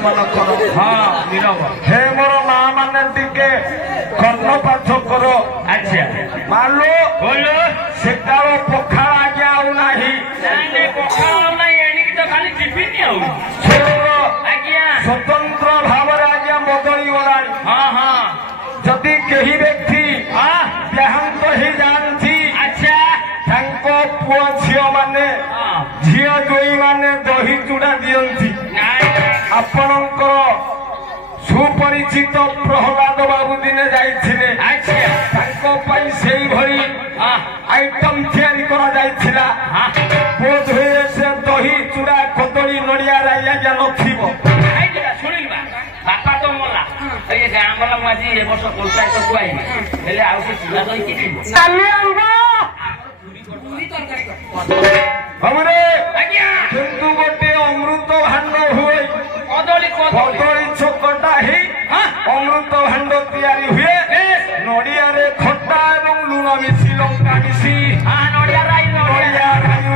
ଅବଲମ୍ବନ କର। ହେ ମୋର ମା ମାନେ ଟିକେ କର୍ଣ୍ଣପାତ କର। ଆଚ୍ଛା ମାଲୋ ବୋଲୋ ସେଟାର ପଖାଳ ଆଜ୍ଞା ଆଉ ନାହିଁ। ପଖାଳ ନାହିଁ ଏଣିକି ତ ଖାଲି ଟିଫିନ ଆଉ ଆଜ୍ଞା ସ୍ୱତନ୍ତ୍ର ଭାବରେ ଆଜ୍ଞା ବଦଳି ଗଲାଣି। ହଁ ହଁ ଯଦି କେହି ବ୍ୟକ୍ତି ଦେହାନ୍ତ ହେଇଯାଆନ୍ତି ଆଚ୍ଛା ତାଙ୍କ ପୁଅ ଝିଅ ମାନେ ଝିଅ ଜୋଇ ମାନେ ଦହି ଚୁଡ଼ା ଦିଅନ୍ତି। ଆପଣଙ୍କର ସୁପରିଚିତ ପ୍ରହ୍ଲାଦ ବାବୁ ଦିନେ ଯାଇଥିଲେ। ତାଙ୍କ ପାଇଁ ସେଇଭଳି ଆଇଟମ ତିଆରି କରାଯାଇଥିଲା। ବୋଧ ହୁଏ ସେ ଦହି ଚୁଡ଼ା କଦଳୀ ନଡ଼ିଆ ରାଇ ଆଜ୍ଞା ନଥିବ। ଶୁଣିଲ ବାପା ତ ମଲା ଏ ଗାଁ ବାଲା ମୁଁ ଆଜି ଏ ବର୍ଷ ପଞ୍ଚାୟତକୁ ଆଇବି ହେଲେ ଆଉ ସେ ଚୁଡ଼ା ଦହି କି ବାବୁରେ କିନ୍ତୁ ଗୋଟେ ଅମୃତ ଭାଣ୍ଡ ହୁଏ। କଦଳୀ ଛୋକଟା ହେଇ ଅମୃତ ଭାଣ୍ଡ ତିଆରି ହୁଏ। ନଡ଼ିଆରେ ଖଟା ଏବଂ ଲୁଣ ମିଶି ଲଙ୍କା ମିଶି ନଡ଼ିଆ ରାଇ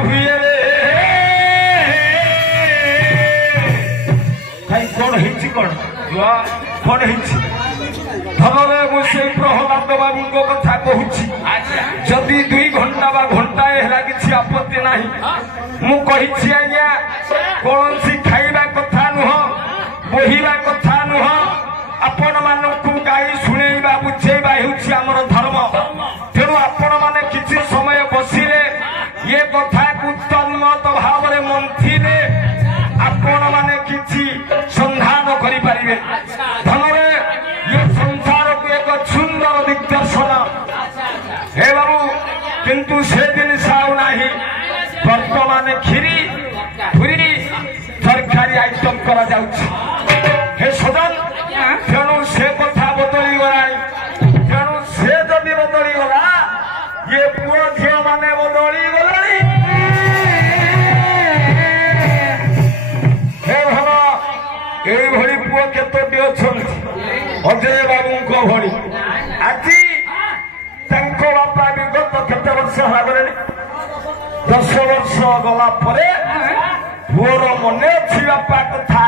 ହୁଏ। ଭାଇ କଣ ହେଇଛି କଣ ହେଇଛି? ଧନରେ ମୁଁ ସେଇ ପ୍ରହ୍ଲାଦ ବାବୁଙ୍କ କଥା କହୁଛି। ଯଦି 2 ଘଣ୍ଟା ବା ଘଣ୍ଟାଏ ହେଲା କିଛି ଆପତ୍ତି ନାହିଁ। ମୁଁ କହିଛି ଆଜ୍ଞା କୌଣସି ଖାଇବା କଥା ନୁହଁ, ବହିବା କଥା ନୁହଁ। ଆପଣ ମାନଙ୍କୁ ଗାଇ ଶୁଣେଇବା ବୁଝେଇବା ହେଉଛି ଆମର ଧର୍ମ। ତେଣୁ ଆପଣ ମାନେ କିଛି ସମୟ ବସିଲେ ଏ କଥାକୁ ତନ୍ମତ ଭାବରେ ମନ୍ଥିଲେ ଆପଣ ମାନେ କିଛି ସନ୍ଧାନ କରିପାରିବେ। ଧନରେ ଏ ସଂସାରକୁ ଏକ ସୁନ୍ଦର ଦିଗ୍ଦର୍ଶନ। ହେ ବାବୁ କିନ୍ତୁ ସେ ଜିନିଷ ଆଉ ନାହିଁ। ବର୍ତ୍ତମାନ କ୍ଷୀରି ପୁରୀ ତରକାରୀ ଆଇଟମ କରାଯାଉଛି। ହେ ସଦନ ତେଣୁ ସେ କଥା ବଦଳି ଗଲାଣି। ତେଣୁ ସେ ଯଦି ବଦଳି ଗଲା ଇଏ ପୁଅ ଝିଅ ମାନେ ବଦଳି ଗଲାଣି। ହେ ଭଲ ଏଇଭଳି ପୁଅ କେତୋଟି ଅଛନ୍ତି ଅଜୟ ବାବୁଙ୍କ ଭଳି। ଆଜି ତାଙ୍କ ବାପା ବିଗତ କେତେ ବର୍ଷ ହେଲା ଗଲେଣି? 10 ବର୍ଷ ଗଲା ପରେ ପୁଅର ମନେ ଅଛି ବାପା କଥା,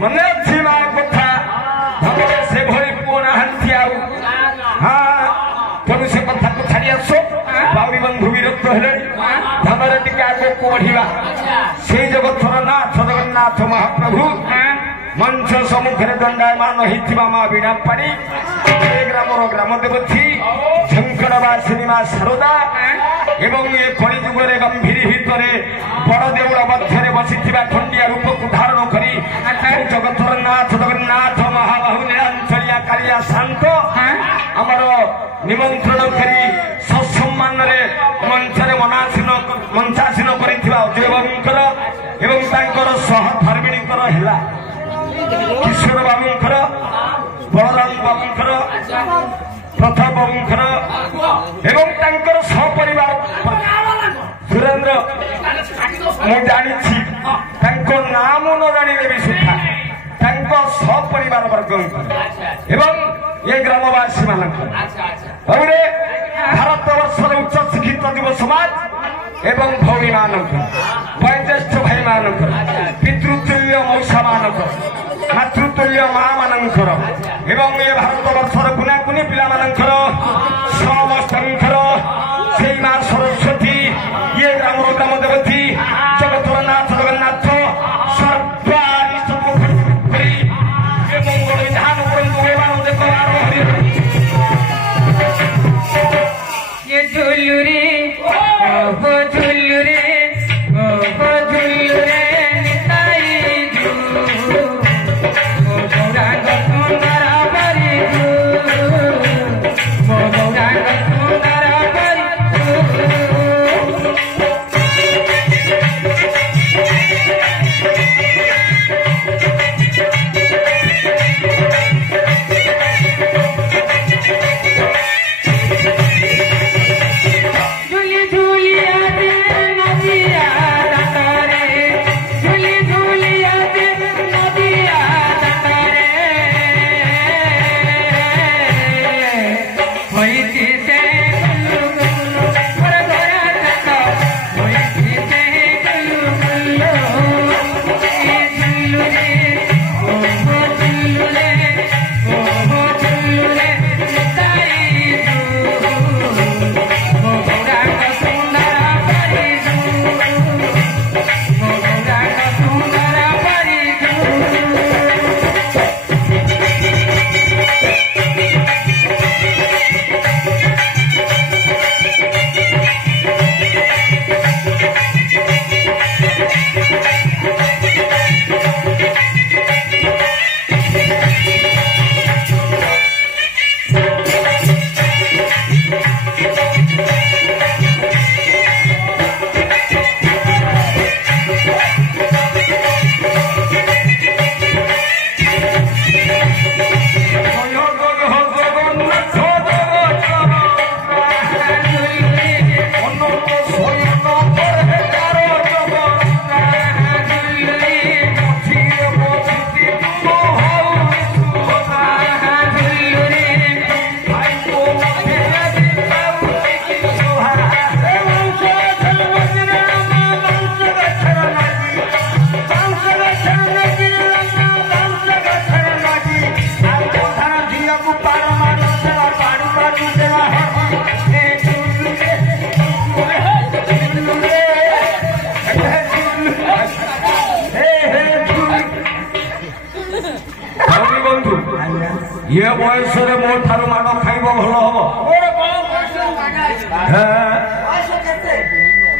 ମନେ ଅଛି ମା କଥା। ସେଭଳି ପୁଅ ନାହାନ୍ତି ଆଉ। ତେଣୁ ସେ କଥାକୁ ଛାଡ଼ି ଆସ। ବାଉରୀ ବନ୍ଧୁ ବିରକ୍ତ ହେଲେଣି। ଧନରେ ଟିକେ ଆଗକୁ ବଢିବା। ସେଇ ଜଗତର ନାଥ ଜଗନ୍ନାଥ ମହାପ୍ରଭୁ ମଞ୍ଚ ସମ୍ମୁଖରେ ଦଣ୍ଡାୟମାନ ହେଇଥିବା ମା ବୀଣା ପାଣି ଏ ଗ୍ରାମର ଗ୍ରାମ ଦେବତୀ ଝଙ୍କଡ଼ବାସିନୀ ମା ଶାରଦା ଏବଂ ଏ କଳି ଯୁଗରେ ଗମ୍ଭୀର ଭିତରେ ବଡ଼ ଦେଉଳ ମଧ୍ୟରେ ବସିଥିବା ଖଣ୍ଡିଆ ରୂପକୁ ଧାରଣ କରି ଜଗତର ନାଥ ଜଗନ୍ନାଥ ମହାବାହୁ ନୀଳାଞ୍ଚଳିଆ କାଳିଆ ଶାନ୍ତ ଆମର ନିମନ୍ତ୍ରଣ କରି ସସମ୍ମାନରେ ମଞ୍ଚରେ ମଞ୍ଚାସୀନ କରିଥିବା ଅଜୟ ବାବୁଙ୍କର ଏବଂ ତାଙ୍କର ସହଧର୍ମିଣୀଙ୍କର ହେଲା କିଶୋର ବାବୁଙ୍କର, ବଳରାମ ବାବୁଙ୍କର, ପ୍ରଥମ ବାବୁଙ୍କର ଏବଂ ତାଙ୍କର ସପରିବାର ସୁରେନ୍ଦ୍ର ମୁଁ ଜାଣିଛି ତାଙ୍କ ନାମ ନ ଜାଣିଲେ ବି ସୁଦ୍ଧା ତାଙ୍କ ସପରିବାର ବର୍ଗଙ୍କର ଏବଂ ଏ ଗ୍ରାମବାସୀ ମାନଙ୍କର ଭାବରେ ଭାରତ ବର୍ଷର ଉଚ୍ଚ ଶିକ୍ଷିତ ଯୁବ ସମାଜ ଏବଂ ଭଉଣୀ ମାନଙ୍କର ବୟୋଜ୍ୟେଷ୍ଠ ଭାଇ ମାନଙ୍କର ପିତୃତୁଲ୍ୟ ମଉସା ମାନଙ୍କର ମାତୃତୁଲ୍ୟ ମା ମାନଙ୍କର ଏବଂ ଏ ଭାରତ ବର୍ଷର କୁନାକୁନି ପିଲାମାନଙ୍କର ସମସ୍ତଙ୍କର ସେଇ ମା ସରସ୍ୱତୀ ଇଏ ଗ୍ରାମର ଗ୍ରାମ ଦେବତୀ ଜଗତର ନାଥ ଜଗନ୍ନାଥ ସର୍ବାରିଷ୍ଟକୁ କରି ଏ ମଙ୍ଗଳ ବିଧାନ କରନ୍ତୁ ଏମାନ ଦେଖବାର ये झुलुरे वो झुलुरे निताई जू वो गौरांग सुंदरा बरी जू वो गौरांग ଭାଉରୀ ବନ୍ଧୁ ଇଏ ବୟସରେ ମୋ ଠାରୁ ମାଡ଼ ଖାଇବ ଭଲ ହବ।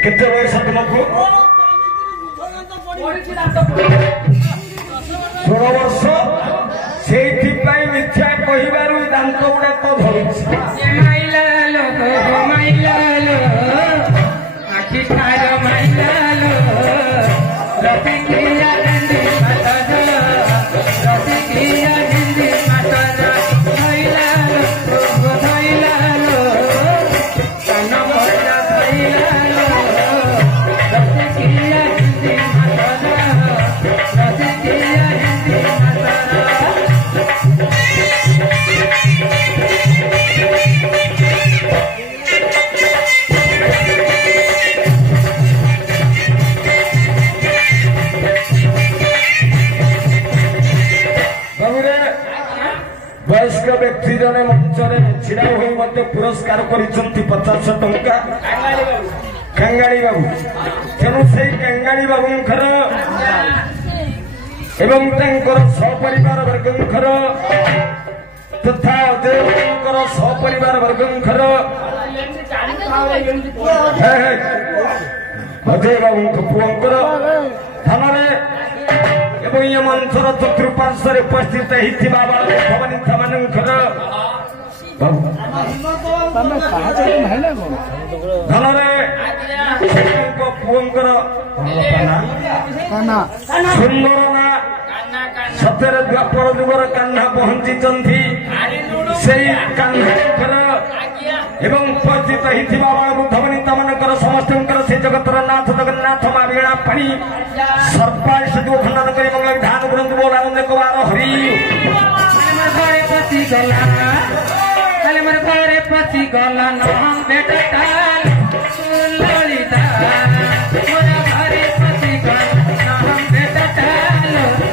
କେତେ ବୟସ ତୁମକୁ? 16 ବର୍ଷ। ସେଇଥିପାଇଁ ମିଥ୍ୟା କହିବାରୁ ଦାନ୍ତ ଗୁଡାକ ଧରୁଛି। ବୟସ୍କ ବ୍ୟକ୍ତି ଜଣେ ମଞ୍ଚରେ ଛିଡ଼ା ହୋଇ ମୋତେ ପୁରସ୍କାର କରିଛନ୍ତି 50 ଟଙ୍କା। କାଙ୍ଗାଳି ବାବୁ। ତେଣୁ ସେଇ କାଙ୍ଗାଳି ବାବୁଙ୍କର ଏବଂ ତାଙ୍କର ସପରିବାର ବର୍ଗଙ୍କର ତଥା ଅଜୟଙ୍କର ସପରିବାର ବର୍ଗଙ୍କର ଅଜୟ ବାବୁଙ୍କ ପୁଅଙ୍କର ଧନରେ ଏବଂ ଏ ମଞ୍ଚର ଚତୁଃପାର୍ଶ୍ୱରେ ଉପସ୍ଥିତ ହେଇଥିବା ଭବନିତା ମାନଙ୍କର ଧନରେ ପୁଅଙ୍କର ସୁନ୍ଦର ନା ସତରେ ଦ୍ୱାପର ଯୁଗର କାହ୍ନା ପହଞ୍ଚିଛନ୍ତି। ସେଇ କାହ୍ନାଙ୍କର ଏବଂ ଉପସ୍ଥିତ ହେଇଥିବା ବୃଦ୍ଧବନିତା ମାନଙ୍କର ସମସ୍ତଙ୍କର ସେ ଜଗତର ନାଥ ଜଗନ୍ନାଥ ମା ବୀଣା ପାଣି ସର୍ପାଳି ସେତୁ ଖଣ୍ଡନ କରି ମଙ୍ଗଳ ଧାନ କରନ୍ତୁ ବୋଲା ବାର ହରି ଘରେ ପଚିଗଲା ବେଟା ଲଳିତା ଘରେ ପଚିଗଲା ବେଟା ଲଳିତା।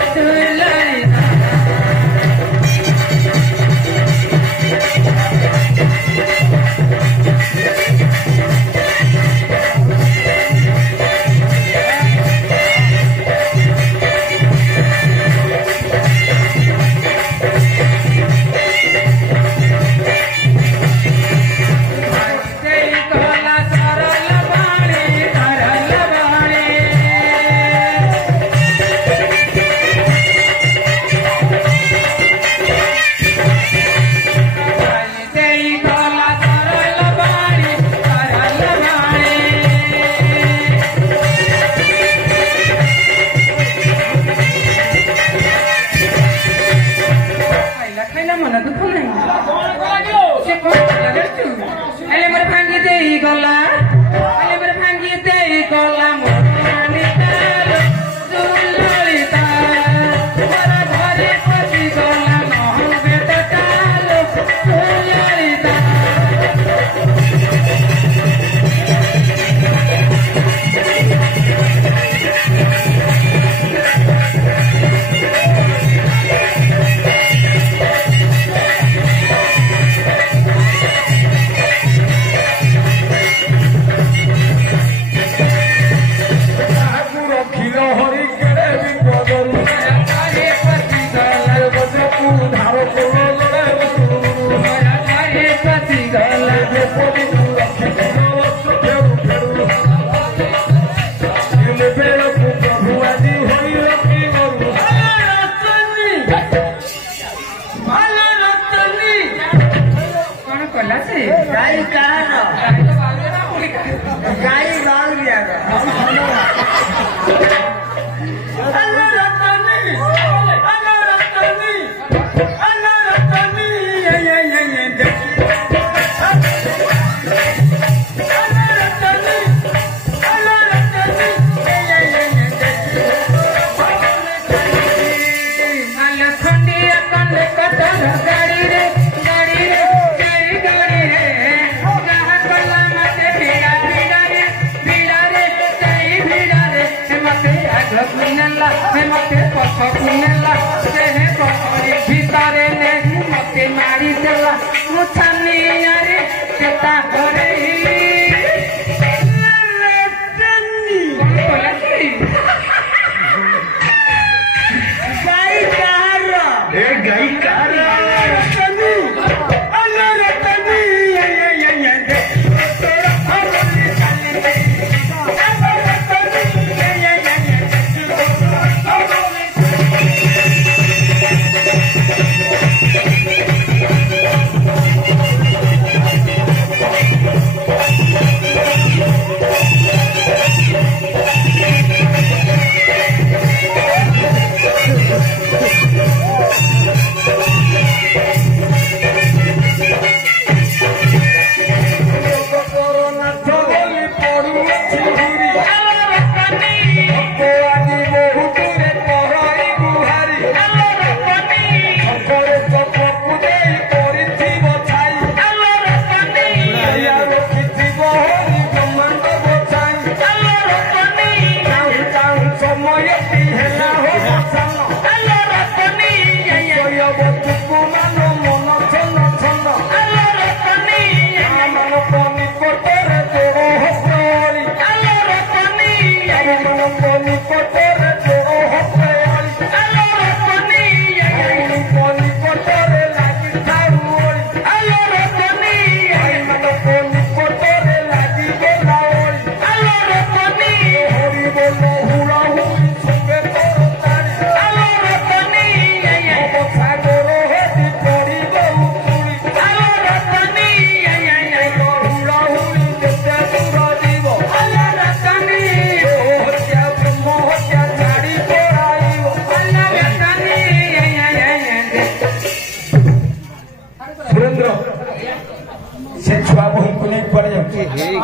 ए गई कार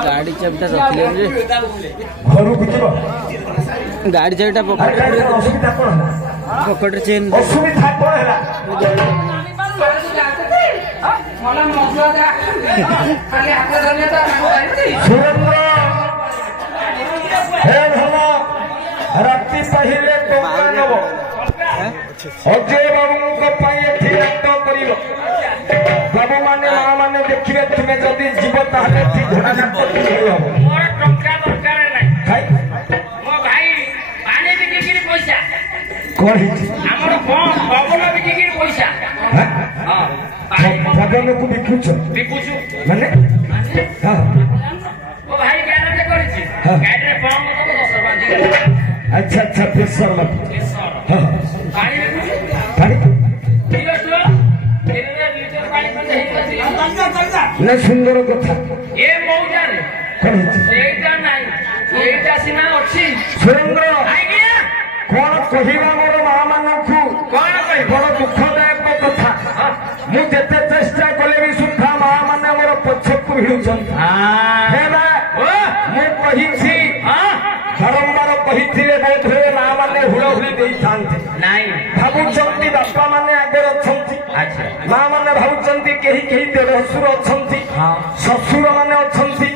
गाड़ी चाबिटा रखिले घर को जीव गाड़ी चाबिटा असुविधा कौन पकेट चेन असुविधा कौन है सुरेंद्र हे भला राति पहिले टंका नब अजय बाबू एठी नाट कर बाबू माने माँ माने देखिए तुम्हें जदि जीव ताहले घोड़ा नाट मोर टंका दरकार नाही मो भाई पानी बिकिकिरी पैसा कौन हमर पवन बिकिकिरी पैसा हां पवन को बिकुछ माने हां ओ भाई गाड़ी करिछि गाड़ी रे बम तो 10 बाजी अच्छा अच्छा प्रेशर मत हां पानी बिकुछ पानी न सुंदर कथा ए मौजा रे कौन एटा नाही एटा सिना अछि सुरेंद्र आज्ञा कौन कहिबा मोर मां मानकु कोन कहि बड़ दुखदायक कथा मु जेते चेष्टा कले भी सुखा मां माने मोर पछकु भिडुछन हे बा मु कहिछि बारंबार कहिथिले बहुत हे मां माने हुड़हुड़ी देई थांते नाही भाबुचंती बापा माने आगर अछंती अच्छा मां माने भाबुचंती केही केही देढसुर अछंती ससुर माने अछंती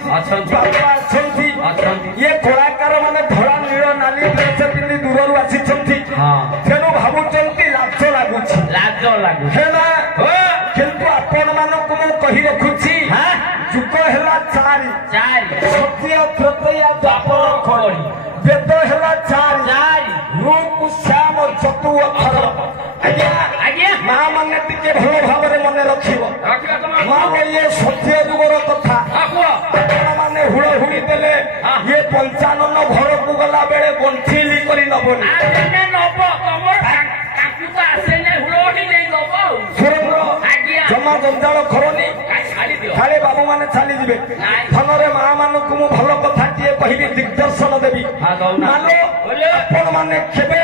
बापा अछंती ये कलाकार माने धड़ा नील नाली ड्रेस पिंदी दूरରୁ ଆସିଛନ୍ତି ତେଣୁ ଭାବୁଛନ୍ତି ଲାଜ ଲାଗୁଛି ହେଲା କିନ୍ତୁ ଆପଣ ମାନଙ୍କୁ ମୁଁ କହି ରଖୁଛି ଯୁଗ ହେଲା ଚାରି ସତ୍ୟ ତ୍ରେତୟା ଦ୍ୱାପର କଳି ବେଦ ହେଲା ଚାରି ରୂପ ଶ୍ୟାମ ଯଦୁ ଅଥର ଆଜ୍ଞା ମା ମାନେ ଟିକେ ଭଲ ଭାବରେ ମନେ ରଖିବ ମା ଇଏ ସତ୍ୟ ଯୁଗର କଥା ଆପଣ ମାନେ ହୁଳହୁଳି ଦେଲେ ଇଏ 55 ଘରକୁ ଗଲା ବେଳେ ଗଣ୍ଠିଲି କରି ନବନି ଜମା ଜଞ୍ଜାଳ କରନି କାଳେ ବାବୁ ମାନେ ଚାଲିଯିବେ ଧନରେ ମା ମାନଙ୍କୁ ମୁଁ ଭଲ କଥାଟିଏ କହିବି ଦିଗ୍ଦର୍ଶନ ଦେବି ଆପଣ ମାନେ କେବେ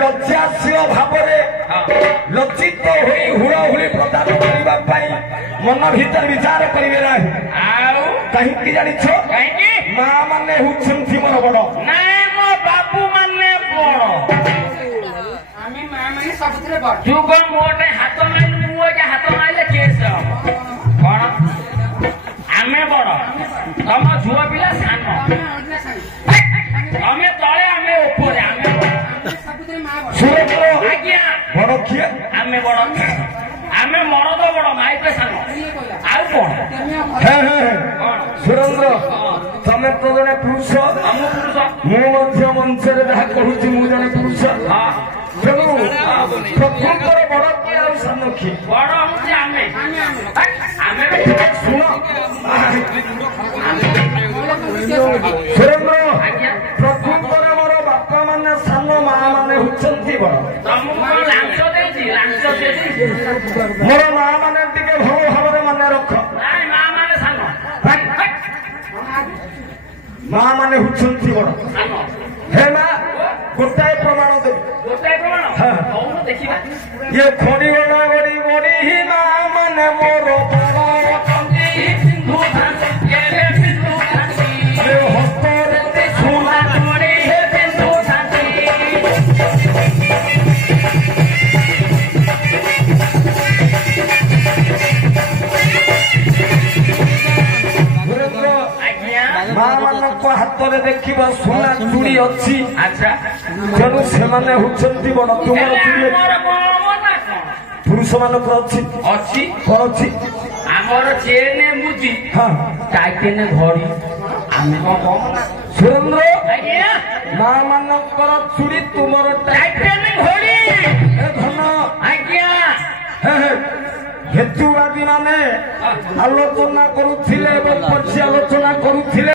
ଲଜ୍ଜାଶୀଳ ଭାବରେ ଲଜ୍ଜିତ ହୋଇ ହୁଳହୁଳି ପ୍ରଦାନ କରିବା ପାଇଁ ମନ ଭିତରେ ବିଚାର କରିବେ ନାହିଁ କାହିଁକି ଜାଣିଛ ମା ମାନେ ହେଉଛନ୍ତି ମୋର ବଡ ବାବୁ ମାନେ ବଡ ଆମେ ମା ମାନେ ସବୁଥିରେ ବଡ ଯୁଗ ମୋଟେ ହାତ ମାଇଲେ ମୁଁ ଏକା ହାତ ମାଇଲେ କେସ କଣ ଆମେ ବଡ ତମ ଝୁଅ ପିଲା ସାନ ତମେ ତଳେ ଆମେ ଉପରେ ଆମେ ଆଜ୍ଞା ବଡ କିଏ ଆମେ ବଡ ଆମେ ମରଦ ବଡ ମାଇପେ ସାନ ଆଉ କଣ ସୁରେନ୍ଦ୍ର ତମେ ତ ଜଣେ ପୁରୁଷ ମୁଁ ମଧ୍ୟ ମଞ୍ଚରେ ଯାହା କହୁଛି ମୁଁ ଜଣେ ପୁରୁଷ ତେଣୁ ପ୍ରକୃତର ବଡ ମୋର ମା ମାନେ ଟିକେ ଭଲ ଭାବରେ ମନେ ରଖ। ନାଇଁ ମା ମାନେ ସାନ ମା ମାନେ ହଉଛନ୍ତି ବଡ। ସାନ ହେ ମା ଗୋଟାଏ ପ୍ରମାଣ ଦେବି। ଗୋଟାଏ ପ୍ରମାଣ ହଁ। କହୁନ ଦେଖିବା। ଇଏ ଖଡି ଗଣା ଗଡି ଗଡି ମା ମାନେ ମୋର ବଡ ଅଛନ୍ତି ସିନ୍ଧୁ ଥାନ୍ତି କେବେ ସିନ୍ଧୁ ଥାନ୍ତି ଏ ହସ୍ତରେ ସୁନା ତୋଡ଼ି ହେ ସିନ୍ଧୁ ଥାନ୍ତି। ସୁରେନ୍ଦ୍ର ଆଜ୍ଞା ମା ମାନଙ୍କ ହାତରେ ଦେଖିବ ସୁନା ଚୁଡ଼ି ଅଛି। ଆଚ୍ଛା ତେଣୁ ସେମାନେ ହଉଛନ୍ତି ବଡ। ତୁମର ହେଲେ ଚୁଡ଼ି ଆମର କଣ ନା କଣ ପୁରୁଷ ମାନଙ୍କର ଅଛି ଅଛି? କଣ ଅଛି? ଆମର ଚେନେ ମୁଦି ହଁ ଟାଇଟେନେ ଘଡି ଆମେ କଣ କମ ନା? ସୁରେନ୍ଦ୍ର ଆଜ୍ଞା ମା ମାନଙ୍କର ଚୁଡ଼ି ତୁମର ଟାଇଟେନେ ଘଡି ଏ ଧନ ଆଜ୍ଞା ହେତୁବାଦୀ ମାନେ ଆଲୋଚନା କରୁଥିଲେ ଏବଂ ପଛେ ଆଲୋଚନା କରୁଥିଲେ।